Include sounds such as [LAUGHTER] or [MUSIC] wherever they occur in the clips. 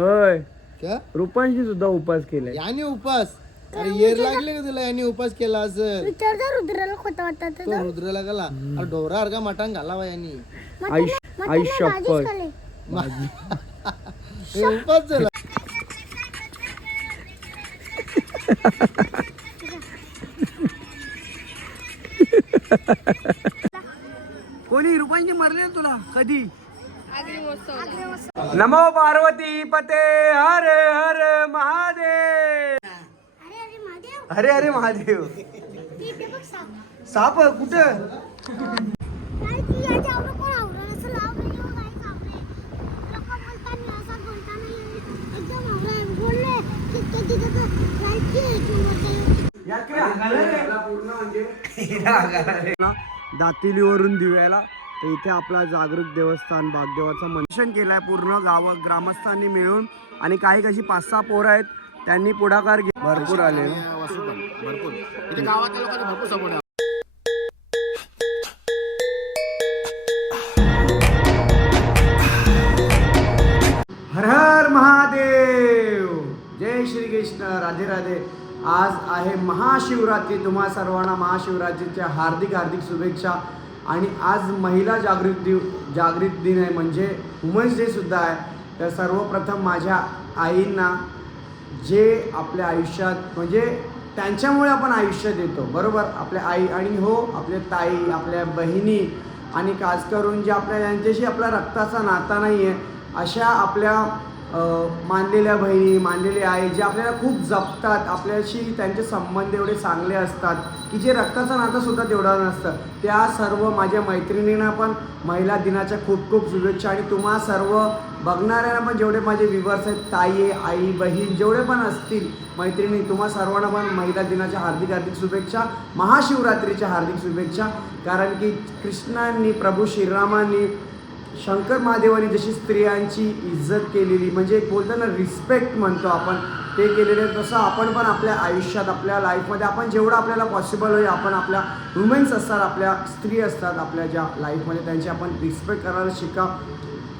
होय. क्या? रुपांशी सुद्धा उपास केलाय. याने उपास? अरे येर लागले का तुला? याने उपास केला असं. विचार जर रुद्राला खोटं वाटत तो रुद्रला गेला. अरे डोरा अर्गा मटांग घालावा यांनी. आयुष आयुष शपथ हे उपास झाला. कोणी रुपांची मरले तुला? कधी? नमो पार्वती पते हर हर महादेव. अरे अरे महादेव. साप कुठं? किंवा [LAUGHS] दातिलीवरून दिव्याला. तर इथे आपला जागरूक देवस्थान बागदेवाचं मंशन केलंय पूर्ण गाव ग्रामस्थांनी मिळून. आणि काही कशी पाच सहा पोरं आहेत त्यांनी पुढाकार घे भरपूर आले. भरपूर. इथे गावातल्या लोकांचा भरपूर सपोर्ट हर हर महादेव! जय श्री कृष्ण राधे राधे. आज आहे महाशिवरात्री. तुम्हा सर्वांना महाशिवरात्रीच्या हार्दिक हार्दिक शुभेच्छा. आणि आज महिला जागृत दिव जागृत दिन आहे म्हणजे वुमन्स डे सुद्धा आहे. तर सर्वप्रथम माझ्या आईंना जे आपल्या आयुष्यात म्हणजे त्यांच्यामुळे आपण आयुष्य देतो बरोबर? आपल्या आई आणि हो आपल्या ताई आपल्या बहिणी आणि खास करून जे आपल्या यांच्याशी आपला रक्ताचा नाता नाही आहे अशा आपल्या मानलेल्या बहिणी मानलेले आई जे आपल्याला खूप जपतात आपल्याशी त्यांचे संबंध एवढे चांगले असतात की जे रक्ताचं नातं तेवढा नसतं. त्या सर्व माझ्या मैत्रिणींना पण महिला दिनाच्या खूप खूप शुभेच्छा आणि तुम्हा सर्व बघणाऱ्यांना पण जेवढे माझे विवर्स आहेत ताई आई बहीण जेवढे पण असतील मैत्रिणी तुम्हा सर्वांना पण महिला दिनाच्या हार्दिक हार्दिक शुभेच्छा महाशिवरात्रीच्या हार्दिक शुभेच्छा. कारण की कृष्णांनी प्रभू श्रीरामांनी शंकर महादेवाने जशी स्त्रियांची इज्जत केलेली म्हणजे एक बोलताना रिस्पेक्ट म्हणतो आपण ते केलेले तसं आपण पण आपल्या आयुष्यात आपल्या लाईफमध्ये आपण जेवढं आपल्याला पॉसिबल होईल आपण आपल्या वुमेन्स असतात आपल्या स्त्री असतात आपल्या ज्या लाईफमध्ये त्यांची आपण रिस्पेक्ट करायला शिका.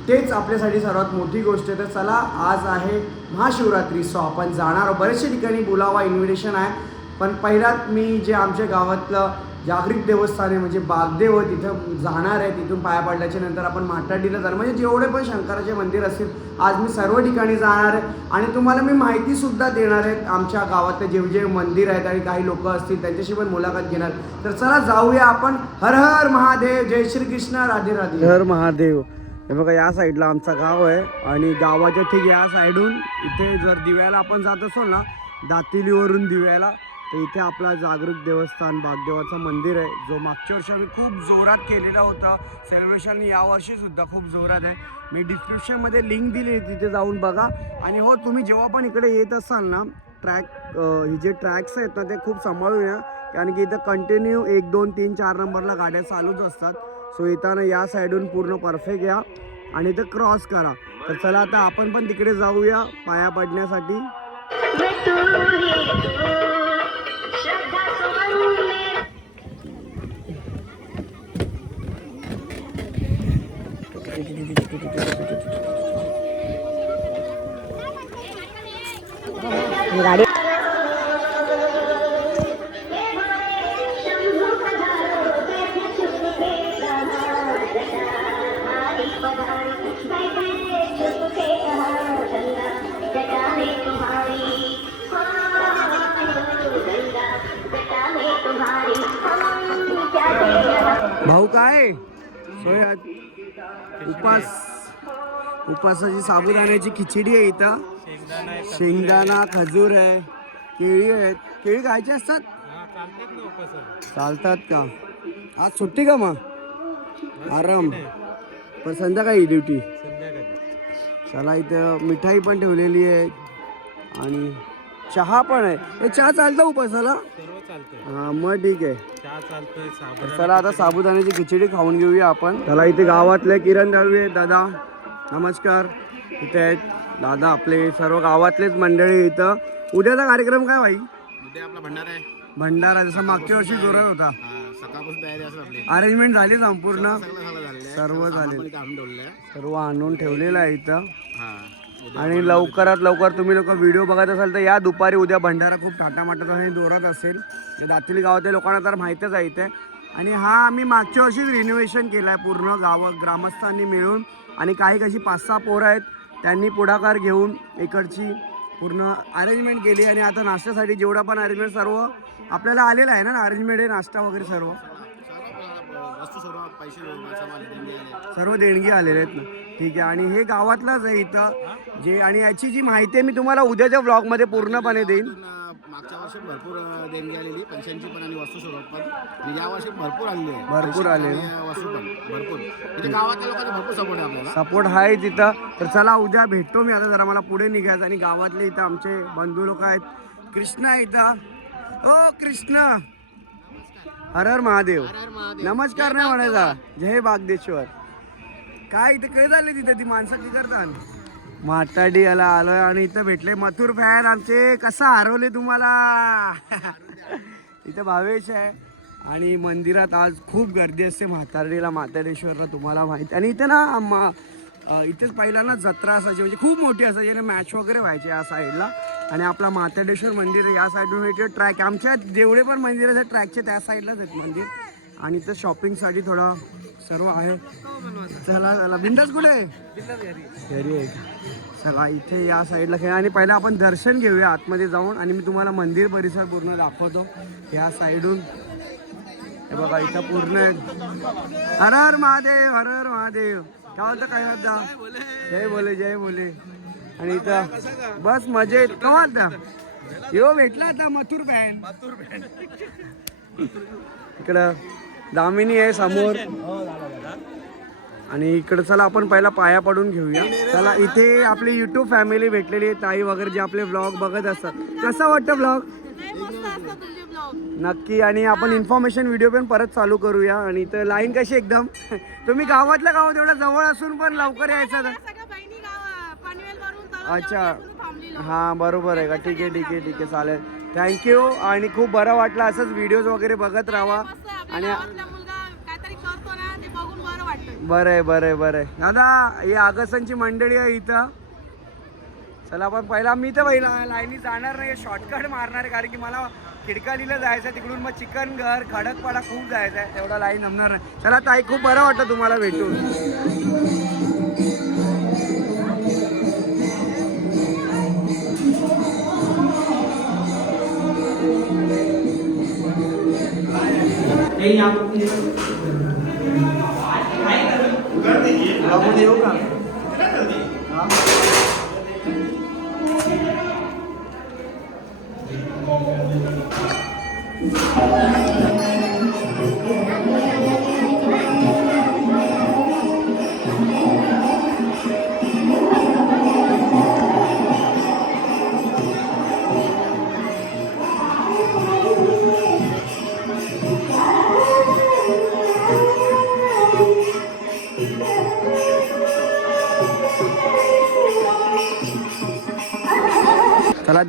तेच आपल्यासाठी सर्वात मोठी गोष्ट आहे. तर चला आज आहे महाशिवरात्री सो आपण जाणार बऱ्याचशा ठिकाणी बोलावा इन्व्हिटेशन आहे. पण पहिल्यात मी जे आमच्या गावातलं जागृत देवस्थान आहे म्हणजे बागदेव आहे, तिथं जाणार आहे तिथून पाया पडल्याच्या नंतर आपण माटाडीला जाणार. म्हणजे जेवढे पण शंकराचे मंदिर असतील आज मी सर्व ठिकाणी जाणार आहे. आणि तुम्हाला मी माहितीसुद्धा देणार आहे आमच्या गावातले जे जे मंदिर आहेत आणि काही लोक असतील त्यांच्याशी पण मुलाखत घेणार. तर चला जाऊया आपण. हर हर महादेव जय श्री कृष्ण राधे राधे. हर महादेव. हे बघा या साईडला आमचा गाव आहे आणि गावाच्या ठीक या साईडून इथे जर दिव्याला आपण जात असो ना दातिलीवरून दिव्याला तर इथे आपला जागरूक देवस्थान बागदेवाचं मंदिर आहे. जो मागच्या वर्षी आम्ही खूप जोरात केलेला होता. सेलिब्रेशन यावर्षीसुद्धा खूप जोरात आहे. मी डिस्क्रिप्शनमध्ये लिंक दिली आहे तिथे जाऊन बघा. आणि हो तुम्ही जेव्हा पण इकडे येत असाल ना ट्रॅक हे जे ट्रॅक्स आहेत ना ते खूप सांभाळून या कारण की इथं कंटिन्यू एक दोन तीन चार नंबरला गाड्या चालूच असतात. सो येताना या साईडून पूर्ण परफेक्ट या. आणि इथं क्रॉस करा. तर चला आता आपण पण तिकडे जाऊया पाया पडण्यासाठी. भाऊ उपासाची साबुदाण्याची खिचडी आहे इथं. शेंगदाणा खजूर आहे केळी आहेत. केळी खायची असतात? चालतात का? आज सुट्टी का मग? आराम. पण संध्याकाळी ड्युटी. चला इथं मिठाई पण ठेवलेली आहे. आणि चहा पण आहे. हे चहा चालतं उपासाला? हा मग ठीक आहे. चला आता साबुदाण्याची खिचडी खाऊन घेऊया आपण. चला इथे गावातले किरण दळवी आहेत दादा. नमस्कार. इथे आहेत दादा आपले सर्व गावातलेच मंडळी इथं. उद्याचा कार्यक्रम काय भाई? उद्या आपला भंडारा आहे. भंडारा जसं मागच्या वर्षी जोरात होता. हा, सकाळपासून तयारी असं आपली. अरेंजमेंट झाली संपूर्ण? सगळं सगळं झालेलं आहे. सर्व झाले आपण इथे आणून ठेवलेलं आहे. सर्व आणून ठेवलेलं आहे इथं. हा आणि लवकरात लवकर तुम्ही लोक व्हिडिओ बघत असाल तर या दुपारी उद्या भंडारा खूप टाटामाटात आणि जोरात असेल. ते दातुली गावातल्या लोकांना तर माहीतच आहे इथे. आणि हा आम्ही मागच्या वर्षीच रिनोव्हेशन केलं आहे पूर्ण गाव ग्रामस्थांनी मिळून. आणि काही कशी पाच सहा पोरं आहेत त्यांनी पुढाकार घेऊन इकडची पूर्ण अरेंजमेंट केली आणि आता नाश्त्यासाठी जेवढा पण अरेंजमेंट सर्व आपल्याला आलेला आहे ना अरेंजमेंट आहे नाश्ता वगैरे सर्व. सर्व सर्व देणगी आलेले आहेत ना. ठीक आहे. आणि हे गावातलंच आहे इथं. जे आणि याची जी माहिती आहे मी तुम्हाला उद्याच्या ब्लॉगमध्ये पूर्णपणे देईन. मागच्या वर्षी भरपूर देणगी आलेली. पैशांची पण आणि वस्तू स्वरूप पण. आणि या वर्षी भरपूर आलेली आहे. भरपूर आले आणि वस्तू पण. भरपूर. म्हणजे गावातल्या लोकांचा भरपूर सपोर्ट आहे आपल्याला. सपोर्ट आहे तिथं. तर चला उद्या भेटतो मी आता जरा. मला पुढे निघायचं आणि गावातले इथं आमचे बंधू लोक आहेत. कृष्ण इथं. ओ कृष्ण. हर हर महादेव. नमस्कार नाही म्हणायचा. जय बागदेश्वर. काय इथं काय झाले तिथं? ती माणसं काय करतात. माटाडी याला आलोय आणि इथं भेटले मथुर फॅन आमचे. कसं हरवले तुम्हाला? इथं भावेश आहे. आणि मंदिरात आज खूप गर्दी असते. म्हातारडीला म्हातारेश्वरला तुम्हाला माहिती. आणि इथं ना इथेच पहिला ना जत्रा असायची. म्हणजे खूप मोठी असायची. आणि मॅच वगैरे व्हायचे या साईडला आणि आपला माताडेश्वर मंदिर या साईडून ट्रॅक आमच्या जेवढे पण मंदिर आहेत ट्रॅकचे त्या साईडलाच आहेत मंदिर. आणि इथं शॉपिंगसाठी थोडा सर्व आहे. चला चला. बिंदास कुठे? घरी आहे? चला इथे या साईडला खेळ. आणि पहिला आपण दर्शन घेऊया आतमध्ये जाऊन. आणि मी तुम्हाला मंदिर परिसर पूर्ण दाखवतो. या साईडून हे बघा इथं पूर्ण. हर हर महादेव हर हर महादेव. काय होतं काय होतं जय बोले जय बोले आणि इथं बस मजेत. का होता यो भेटला आता मथुर फॅन इकडं. दामिनी आहे समोर. आणि इकडं चला आपण पहिला पाया पडून घेऊया. चला इथे आपली युट्यूब फॅमिली भेटलेली आहे ताई वगैरे जे आपले ब्लॉग बघत असतात. कसा वाटतं ब्लॉग नक्की आणि आपण इन्फॉर्मेशन व्हिडिओ पण परत चालू करूया. आणि इथं लाईन कशी एकदम? [LAUGHS] तुम्ही गावातल्या गावात एवढं जवळ असून पण लवकर यायचं अच्छा. हां बरोबर आहे का? ठीक आहे ठीक आहे ठीक आहे चालेल. थँक्यू आणि खूप बरं वाटलं असंच व्हिडिओज वगैरे बघत राहा आणि बरं आहे बरं आहे बरं आहे. दादा ही आगसनची मंडळी आहे इथं. चला आपण पहिला मी तर पहिला लाईनी जाणार नाही शॉर्टकट मारणार आहे कारण की मला खिडकालीला जायचं आहे तिकडून मग चिकनघर खडकपाडा खूप जायचं आहे तेवढा लाईन जमणार नाही. चला ताई खूप बरं वाटतं तुम्हाला भेटून. ब्लॉगमध्ये येऊ का होगा चला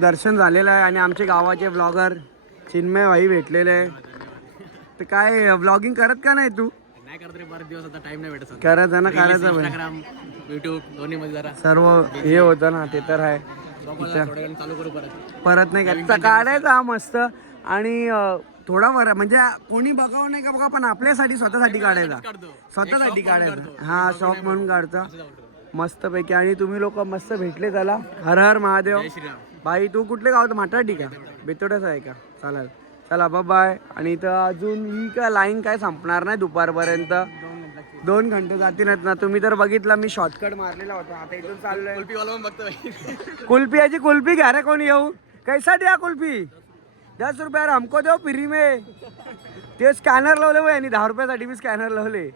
दर्शन झालेलं आहे आणि आमचे गावाचे ब्लॉगर चिन्मय भाई भेटलेले तर काय ब्लॉगिंग करत का नाही तू? नाही करत रे बरेच दिवस आता टाइम नाही भेटत करायचं ना करायचं. इंस्टाग्राम युट्यूब दोन्ही मध्ये जरा. सर्व हे होतं ना ते तर आहे. बघू आता थोड्या वेळाने चालू करू परत. परत नाही का काढायचा हा मस्त. आणि अं, थोडा बरं म्हणजे कोणी बघावं नाही का बघा पण आपल्यासाठी स्वतःसाठी काढायचा. काढतो. स्वतःसाठी काढायचा. हा शॉप म्हणून काढता. मस्तपैकी. आणि तुम्ही लोक मस्त भेटले त्याला. हर हर महादेव. श्रीराम. बाई तू कुठले गाव माटाडी का? बेतोड्याच आहे का? चालेल. चला बाय आणि इथं अजून ही का लाईन काय संपणार नाही दुपारपर्यंत? दोन घंटे जातील ना. तुम्ही तर बघितला मी शॉर्टकट मारलेला होता. आता इथून चाललोय. कुल्फी कुल्फी याची कुल्फी घ्या रे कोणी येऊ. कैसा द्या कुल्फी? दस रुपयावर हमको देऊ फ्री मे. ते स्कॅनर लावले बघ यांनी. दहा रुपयासाठी मी स्कॅनर लावले.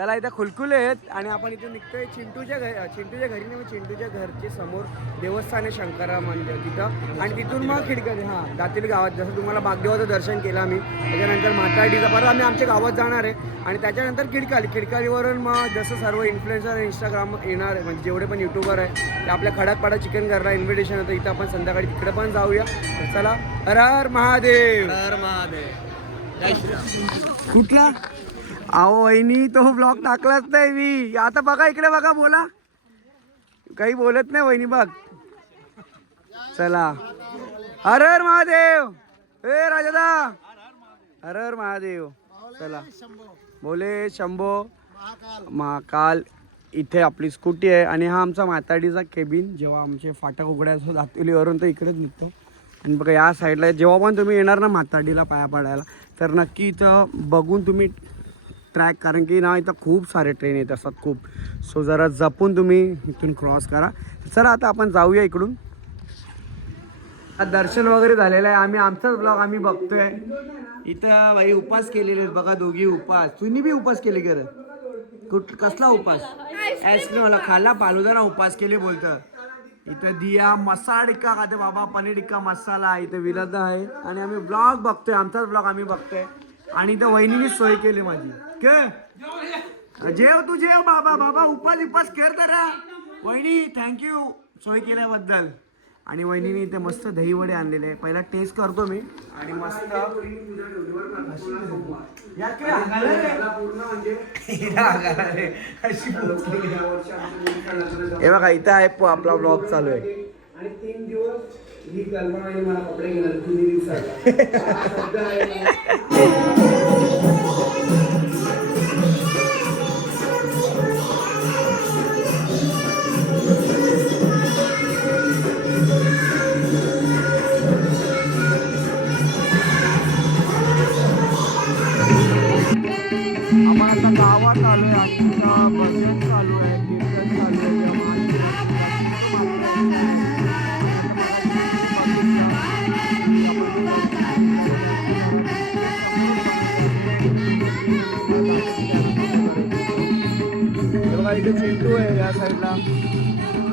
चला इथं खुलखुले आहेत आणि आपण इथून निघतोय चिंटूच्या घरी चिंटूच्या घरी नाही चिंटूच्या घरचे समोर देवस्थान आहे शंकरा मंदिर तिथं. आणि तिथून मग खिडका हां दातील गावात जसं तुम्हाला बागदेवाचं दर्शन केलं आम्ही त्याच्यानंतर माताडीचा परत आम्ही आमच्या गावात जाणार आहे. आणि त्याच्यानंतर खिडकाली खिडकालीवरून मग जसं सर्व इन्फ्लुएन्सर इंस्टाग्राम येणार आहे म्हणजे जेवढे पण युट्यूबर आहे ते आपल्या खडकपाडा चिकन घरला इन्व्हिटेशन होतं इथं आपण संध्याकाळी तिकडे पण जाऊया. चला हर हर महादेव. तर महादेव. कुठला? अहो वहिनी तो ब्लॉग टाकलाच नाही मी. आता बघा इकडे बघा बोला. काही बोलत नाही वहिनी बघ. चला. हर हर महादेव. हे राजादा. हर हर महादेव. चला. बोले शंभो. महाकाल. इथे आपली स्कूटी आहे आणि हा आमचा माताडीचा केबिन जेव्हा आमचे फाटक उघड्याचं दातुलीवरून तर इकडेच निघतो. आणि बघा या साईडला जेव्हा पण तुम्ही येणार ना माताडीला पाया पडायला तर नक्की इथं बघून तुम्ही ट्रॅक कारण की ना इथं खूप सारे ट्रेन येत असतात खूप. सो जरा जपून तुम्ही इथून क्रॉस करा. चला आता आपण जाऊया इकडून. दर्शन वगैरे झालेलं आहे. आम्ही आमचाच ब्लॉग आम्ही बघतोय. इथं बाई उपास केलेले आहेत बघा दोघी उपास. तुम्ही बी उपास केले गर कुठ कसला उपास? आईस्क्रीम मला खाल्ला पालुदाना उपास केले बोलतं. इथं दिया मसाला टिक्का खाते बाबा पनीर टिक्का मसाला इथं विलद आहे. आणि आम्ही ब्लॉग बघतोय आमचाच ब्लॉग आम्ही बघतोय. आणि इथं वहिनीने सोय केली माझी. के? जेव तू जेव बाबा बाबा उपास उपास कर तर वहिनी थँक्यू सोय केल्याबद्दल. आणि वहिनीने इथे मस्त दही वडे आणलेले आहे पहिला टेस्ट करतो मी. आणि मस्त. हे बघा इथं आहे प- आपला ब्लॉग चालू आहे. आणि तीन दिवस ही कल्पना आणि मला कपडे घेणार [LAUGHS]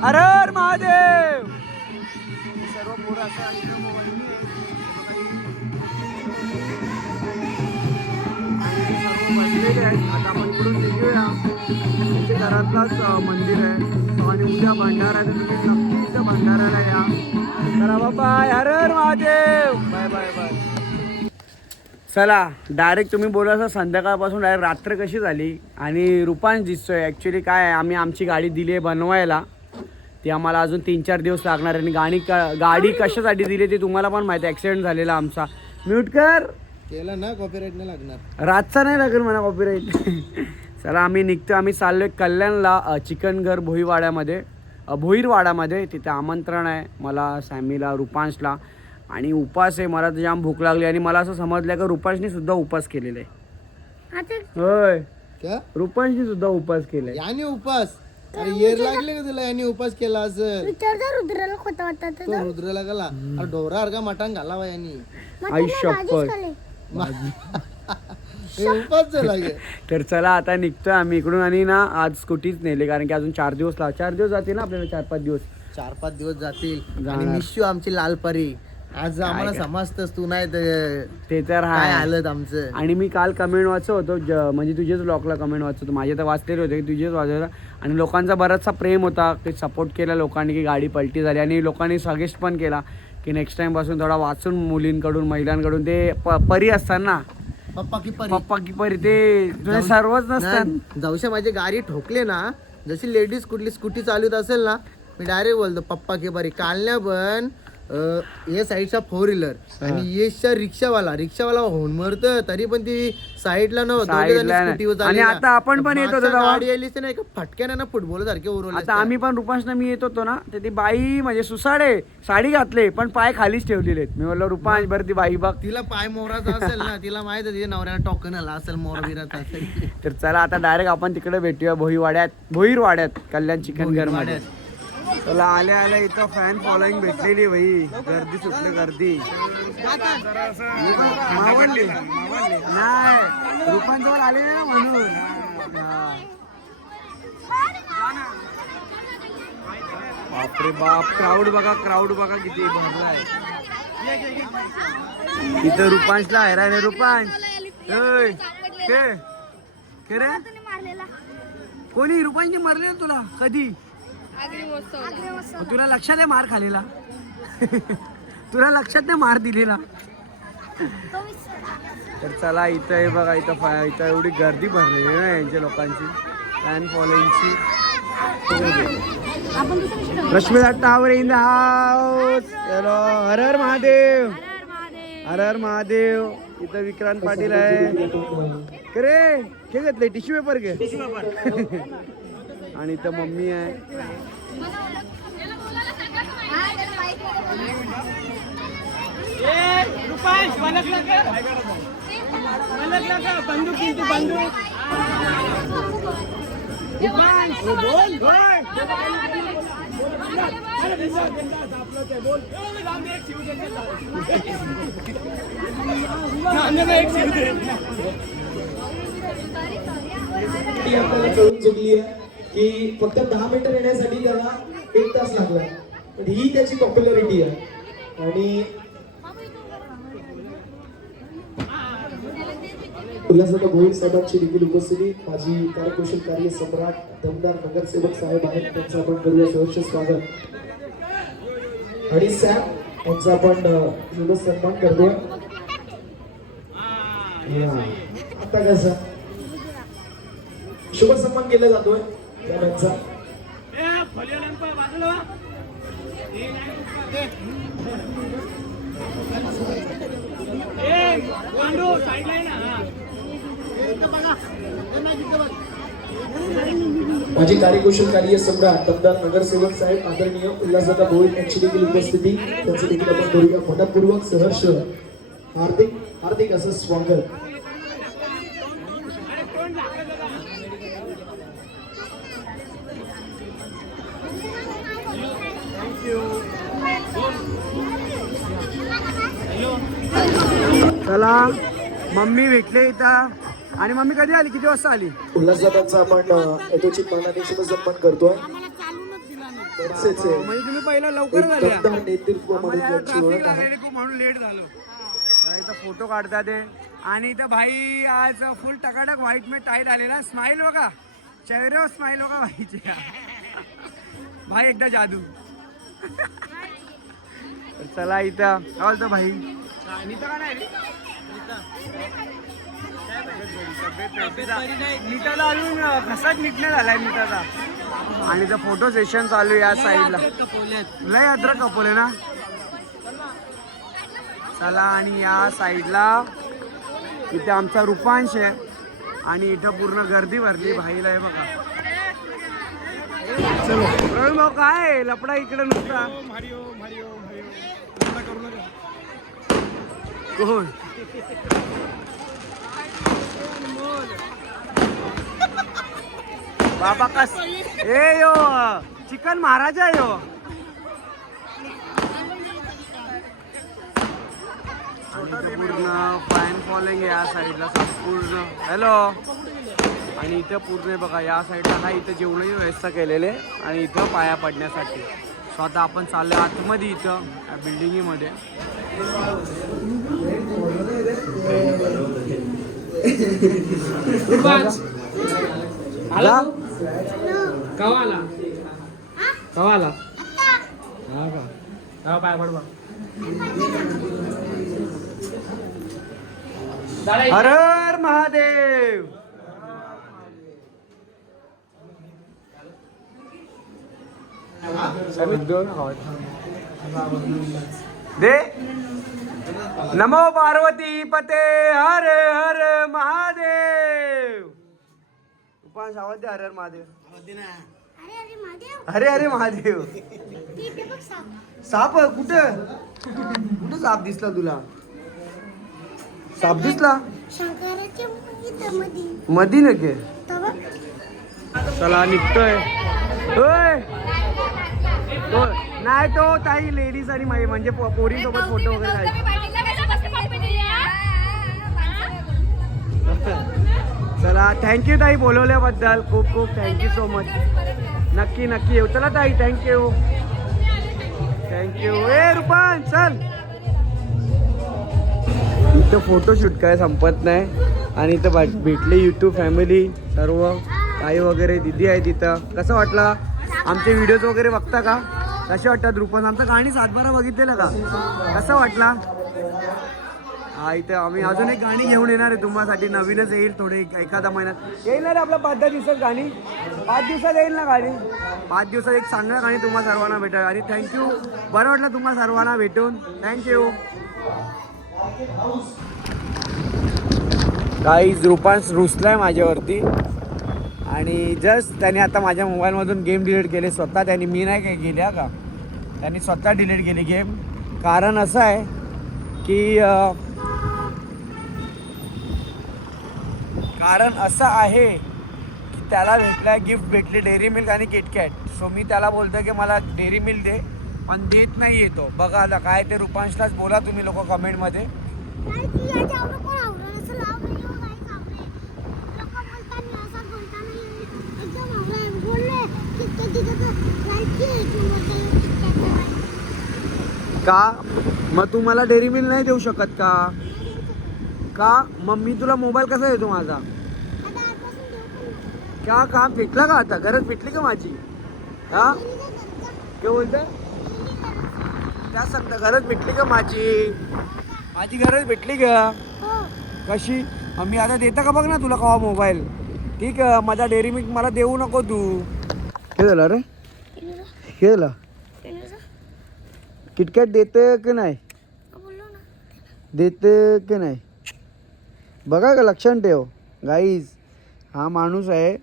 हर महादेव! सर्व पोरं असं बसलेले आहेत आता आपण इकडून निघूया आमच्या घरातलाच मंदिर आहे आणि उद्या भंडारा तुम्ही नक्कीच इथं भंडाराला या तर bye Har Har Mahadev bye bye bye चला डायरेक्ट तुम्ही बोला संध्याकाळपासून डायरेक्ट रात्र कशी झाली? आणि रुपांश दिसतोय ॲक्च्युली काय आहे? आम्ही आमची गाडी दिली आहे बनवायला. ती आम्हाला अजून तीन चार दिवस लागणार आहे. आणि गाडी क गाडी कशासाठी दिली ते तुम्हाला पण माहिती आहे. ॲक्सिडेंट झालेला आमचा. म्यूट कर. केलं ना कॉपीराईट नाही लागणार. रातचा नाही लागेल मला कॉपीराईट चला आम्ही निघतो. आम्ही चाललोय कल्याणला चिकनघर भोईवाड्यामध्ये. अ, भोईरवाड्यामध्ये. तिथे आमंत्रण आहे मला सॅमीला रुपांशला. आणि उपास आहे. मला तर जाम भूक लागली. आणि मला असं समजलं की रुपांशने सुद्धा उपास केलेला आहे. आता होय. क्या? रुपांशने सुद्धा उपास केलाय याने उपास. अरे येर लागले का तुला? याने उपास केला असेल विचारता रुद्राला खोटं वाटत तो रुद्रला गेला. अरे डोरा अर्गा मटण घालावा यांनी. आई शपथ. हे उपास झाला गे. तर चला आता निघतोय आम्ही इकडून आणि ना आज स्कूटीच नेली कारण की अजून चार दिवस लाग चार दिवस जातील ना आपल्याला चार पाच दिवस. चार पाच दिवस जातील. जाणार. आणि मिशू आमची लालपरी. आज आम्हाला समजतस तू नाही तर ते तर काय आहे हालत आमचं? आणि मी काल कमेंट वाचत होतो ज- म्हणजे तुझेच ब्लॉगला कमेंट वाचत होतो माझे तर वाचलेले होते की तुझेच वाचलेलं आणि लोकांचा बराचसा प्रेम होता की सपोर्ट केला लोकांनी की गाडी पलटी झाली. आणि लोकांनी सजेस्ट पण केला की नेक्स्ट टाइमपासून थोडा वाचून मुलींकडून महिलांकडून. ते प- परी असतात ना. पप्पा की परी. पप्पा की परी ते तुझे सर्वच नसतात. नाही, जाऊशा माझी गाडी ठोकले ना जशी लेडीज कुठली स्कूटी चालवत असेल ना मी डायरेक्ट बोलतो पप्पा की बरी कालण्या पण हे साईडचा फोर व्हीलर आणि येसच्या रिक्षावाला रिक्षावाला होऊन मरत तरी पण ती साईडला न Side ला नाही. आणि आता आपण पण येत होतो. गाडी नाही का फटक्यानं ना फुटबॉल सारखे उरवले आता आम्ही पण रुपांशना मी येत होतो ना तर ती बाई म्हणजे सुसाडे साडी घातले पण पाय खालीच ठेवलेले मी म्हणलं रुपांश बरं ती बाई बघ. तिला पाय मोराचा असेल ना तिला माहीत आहे तिच्या नवऱ्याला टॉकन आला असेल मोर बिरात असेल. [LAUGHS] तर चला आता डायरेक्ट आपण तिकडे भेटूया भोईवाड्यात भोईरवाड्यात कल्याण चिकन घरमध्ये. चला आल्या आल्या इथं फॅन फॉलोईंग भेटलेली भाई गर्दी सुटली गर्दी. मावळली. नाही रुपांजवळ आले ना म्हणून. बापरे बाप क्राऊड बघा क्राऊड बघा किती भरलाय. इथं रुपांशला हैराण आहे रुपांश. रे? कोणी? रुपांशी मारले तुला? कधी? मग तुला लक्षात आहे मार खालेला? [LAUGHS] तुला लक्षात नाही मार दिलेला. तर चला इथं आहे बघा इथं फा- इथं एवढी गर्दी भरलेली आहे ना यांच्या लोकांची. Fan फॉलोईंगची. Rashmita Tawar in the house चलो हर हर महादेव. हर हर महादेव. इथं विक्रांत पाटील आहे. करे हे घेतलंय टिश्यू पेपर घे. [LAUGHS] आणि इथं मम्मी आहे. ती आपल्याला कळून चुकली आहे. की फक्त दहा मीटर येण्यासाठी त्याला एक तास लागला. पण ही त्याची पॉप्युलरिटी आहे. आणि उल्हासनगर भोईर साहेबांची देखील उपस्थिती. माझी कार्यकुशल कार्य सम्राट दमदार नगरसेवक साहेब आहेत. त्यांचं आपण करूया सहर्ष स्वागत. आणि सॅम यांचा आपण अं, शुभ सन्मान करतोय आता कसं? शुभ सन्मान केला जातोय. त्यांचा माझे कार्यकुशल कार्य सम्राट दमदार नगरसेवक साहेब आदरणीय उल्हासदादा भोईर यांची देखील उपस्थिती. त्यांचं देखील आपण करूया. मनपूर्वक सहर्ष हार्दिक हार्दिक असं स्वागत. चला मम्मी भेटले इथं. आणि मम्मी कधी आली? किती वाजता आली? उल्हासदादांचा आपण अ, यथोचित मानाने शुभ सन्मान करतोय. तसेच आहे. म्हणजे तुम्ही पहिला लवकर झाल्या. आम्हाला ओळख आहे. लागलेली खूप म्हणून लेट झालो. तर इथं फोटो काढतात ते. आणि इथं भाई आज फुल टकाटक व्हाईट में टाईट आलेला स्माइल बघा. चेहऱ्यावर स्माइल बघा भाईची. भाई एकदा जादू. [LAUGHS] तर चला इथं. काय बोलतो भाई? नीता का नाही रे? नीताला अजून झालाय नीताचा. आणि इथं फोटो सेशन चालू या साईडला लय अद्रक कपवले ना? चला आणि या साईडला इथे आमचा रुपांश आहे. आणि इथं पूर्ण गर्दी भरली भाईला आहे बघा. चलो. भाऊ काय? लपडा इकडे नुसता. कोण बाबा कस ए यो चिकन महाराज आहे यो. पूर्ण फाईन फॉलोइंग या साईडला संपूर्ण हॅलो आणि इथं पूर्ण बघा या साईडला हा इथं जेवणाची व्यवस्था केलेले आणि इथं पाया पडण्यासाठी. स्वतः आपण चाललो आतमध्ये इथं या बिल्डिंगमध्ये आला कवा आला कवा आला हा का? हा पाय पड हर हर महादेव. दे. नमो पार्वती पते हर हर महादेव. उपास आवाज दे हर हर महादेव. अरे अरे महादेव. साप. कुठं? कुठं साप दिसला तुला? साप दिसला? शंकराच्या इथं मध्ये मधी नके चला निघतोय. नाही तो ताई लेडीज आणि माई म्हणजे पोरी सोबत फोटो वगैरे [LAUGHS] चला थँक्यू ताई बोलवल्याबद्दल. खूप खूप थँक्यू सो मच नक्की नक्की येऊ. चला ताई थँक्यू थँक्यू ए रुपान चल. इथं फोटोशूट काय संपत नाही. आणि इथं भेटले युट्यूब फॅमिली सर्व. ताई वगैरे दिदी आहे तिथं. कसं वाटलं? आमचे व्हिडिओज वगैरे बघता का? कसे वाटतात रुपन आमचं गाणी सातबारा बघितलेलं का? कसं वाटला? हा इथे आम्ही अजून एक गाणी घेऊन येणार आहे तुम्हासाठी. नवीनच येईल थोडे एखादा महिन्यात येईल ना रे आपलं पाच दहा दिवसात गाणी? पाच दिवसात येईल ना गाणी? पाच दिवसात एक चांगलं गाणी तुम्हा सर्वांना भेटेल. आणि थँक्यू बरं वाटलं तुम्हा सर्वांना भेटून. थँक्यू काही रुपांस रुसलाय माझ्यावरती. आणि जस्ट त्याने आता माझ्या मोबाईलमधून गेम डिलीट केले. स्वतः त्यांनी मी नाही काही केल्या का? त्यांनी स्वतः डिलीट केली गेम कारण असं आहे की कारण असं आहे की त्याला भेटलं गिफ्ट भेटली डेअरी मिल्क आणि किटकॅट सो मी त्याला बोलतो की मला डेअरी मिल्क दे पण देत नाही येतो बघा आता काय ते रुपांशलाच बोला तुम्ही लोक कमेंटमध्ये नाही ती याच्या आवडं कोण आवडलं नसेल लाव व्हिडिओ गाईस आवडे लोक बोलतात मी असा बोलता नाही एकदम आवडा आहे बोलले का? मग तू मला डेअरी मिल्क नाही देऊ शकत का? का? मग मी तुला मोबाईल कसा देतो माझा? का का देऊ काम का आता? गरज भेटली का माझी? हा? काय बोलतं? त्या सांगता गरज भेटली का माझी? माझी गरज भेटली का? कशी? मी आता देता का बघ ना तुला कवा मोबाईल ठीक आहे माझा डेअरी मिल्क मला देऊ नको तू. हे झालं रे? हे झालं किटकॅट देतं की नाही? देतं की नाही? बघा का लक्षात ठेव. गाईज हा माणूस आहे.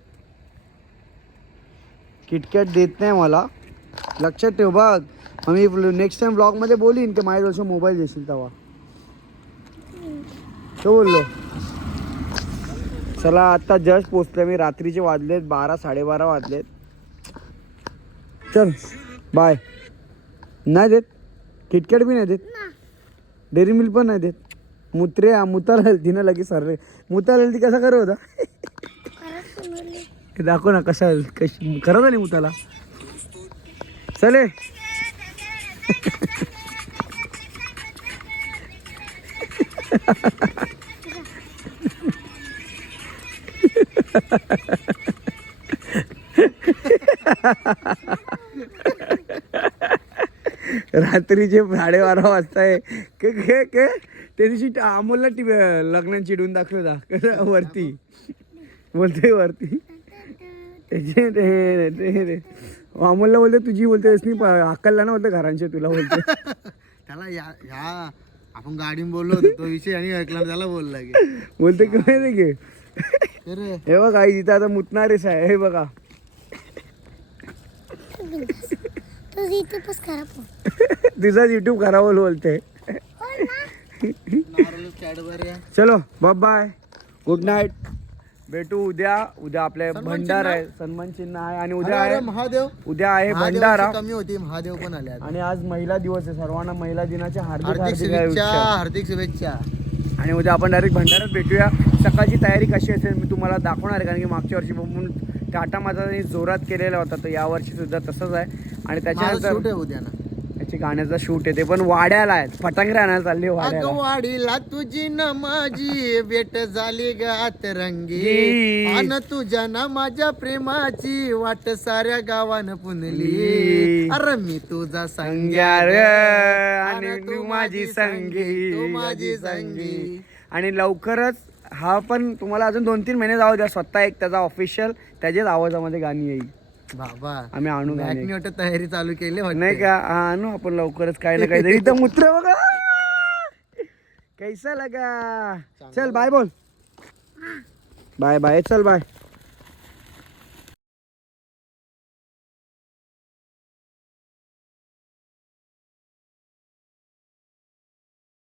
किटकॅट देत नाही मला. लक्षात ठेव बघ. मी नेक्स्ट टाइम ब्लॉगमध्ये बोलीन की माझ्याजवळ मोबाईल देशील तेव्हा. तो बोललो. चला आत्ता जस्ट पोचलं मी. रात्रीचे वाजलेत बारा साडेबारा वाजलेत. चल बाय नाही देत. किटकॅट बी नाही देत. डेअरी मिल्क पण नाही देत. मुत्रे मुताला तिनं लगेच सरले. मुताला ती कसा करू होता दाखव ना कसा कशी. खरं झाली मुताला? चले. [LAUGHS] रात्रीचे साडेबारा वाजता आहे के के के त्या दिवशी अमोलला टी लग्न चिडून दाखवता [LAUGHS] कसं वरती. बोलतोय वरती. त्याचे ते ते- ते- अमोलला बोलते तुझी बोलते नाही हक्कलला ना बोलते घरांचे तुला बोलते [LAUGHS] त्याला या ह्या आपण गाडीत बोललो होतो तो विषय आणि ऐकला त्याला बोलला की. बोलते की माहिती घे अरे हे बघा आई तिथं आता मुतणारेच आहे हे बघा. [LAUGHS] तुझी इथूपच खराब [LAUGHS] हो तिचाच युट्यूब खराब बोलते. नारळ कॅडबरी चलो बाय बाय गुड नाईट भेटू उद्या. उद्या आपले भंडार आहे. सन्मान चिन्ह आहे. आणि उद्या आहे महादेव. उद्या आहे भंडारा. कमी होती. महादेव पण आले. आणि आज महिला दिवस आहे. सर्वांना महिला दिनाच्या हार्दिक हार्दिक हार्दिक शुभेच्छा शुभेच्छा. हार्दिक शुभेच्छा. आणि उद्या आपण डायरेक्ट भंडारात भेटूया. सकाळची तयारी कशी असेल मी तुम्हाला दाखवणार आहे. कारण की मागच्या वर्षी बघून टाटा माझा जोरात केलेला होता तर या वर्षी सुद्धा तसंच आहे. आणि त्याच्यानंतर उद्या ना. त्याची गाण्याचा शूट आहे ते पण वाड्याला आहे फटांगरे आणायला चालली वाड्याला. वाडीला तुझी न माझी भेट झाली गात रंगी. अन तुझ्या ना माझ्या प्रेमाची वाट साऱ्या गावान पुनली. अरे मी तुझा संग्या रे, आणि तू माझी संगी. तू माझी संगी. आणि लवकरच हा पण तुम्हाला अजून दोन तीन महिने जाऊ द्या. स्वतः एक त्याचा ऑफिशियल त्याच्याच आवाजामध्ये गाणी येईल. बाबा आम्ही आणू गाणी. मॅकनी वाटत तयारी चालू केली वाटते. नाही का? हा, आणू आपण लवकरच. काही ना काहीतरी. इथं मूत्र बघा. कैसा लगा? चल बाय बोल. बाय बाय चल बाय